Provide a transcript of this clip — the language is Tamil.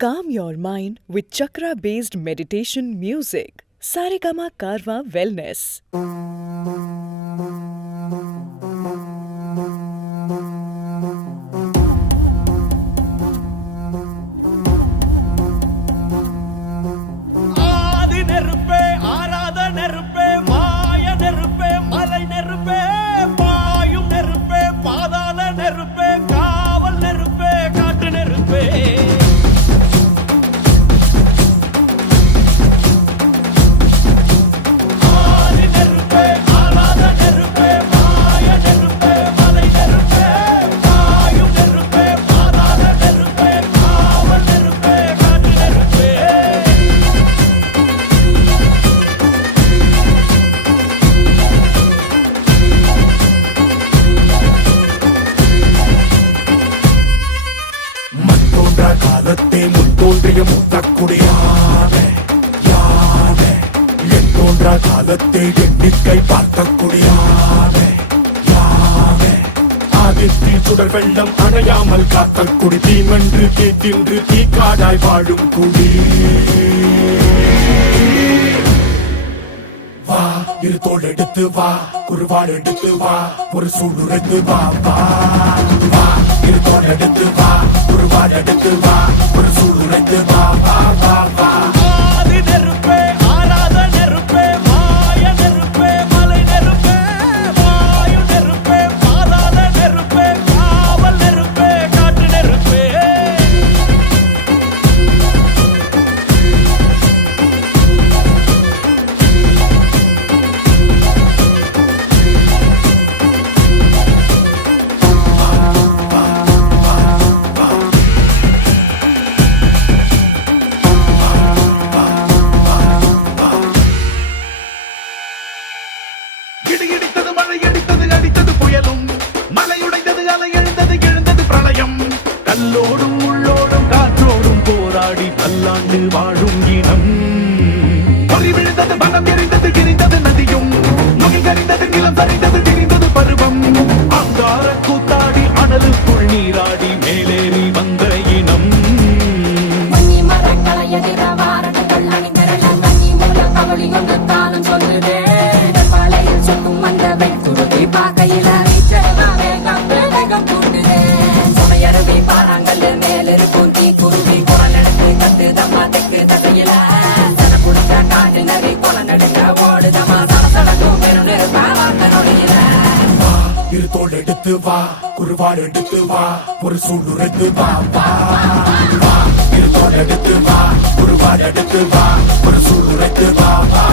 Calm your mind with chakra-based meditation music. Saregama Karwa Wellness. காலத்தே முத்தோன்றிய முத்தக்குடியானே யானே என் தோன்றா காலத்தை எண்ணிக்கை பார்க்கக்கூடியானே யானே ஆதித்தி சுடர் வெள்ளம் அணையாமல் காத்த குடி தீமென்று தீத்தின்று தீக்காடாய் வாழும் குடி வா இரு தோள் எடுத்து வா குருவாள் எடுத்து வா ஒரு சூடுரைத்து வா வா வா இரு தோள் எடுத்து வா குருவாள் எடுத்து வா ஒரு சூடுரைத்து வா வா வா வா இடித்தது மழை அடித்தது அடித்தது புயலும் மலையுடைந்தது அலை எழுந்தது எழுந்தது பிரளயம் கல்லோடும் உள்ளோடும் காற்றோடும் போராடி பல்லாண்டு வாழும் இனம் பொறி விழுந்தது மனம் எரிந்தது கிரிந்தது நதியும் முகில் கரிந்தது நிலம் சரிந்தது திரிந்தது பருவம் அங்கார கூத்தாடி அனலுக்குள் நீராடி மேலேறி வந்த இனம் சொல்லுதே இரு தோள் எடுத்து வா குருவாள் எடுத்து வா ஒரு சூடுரைத்து வா வா வா இரு தோள் எடுத்து வா குருவாள் எடுத்து வா ஒரு சூடுரைத்து வா வா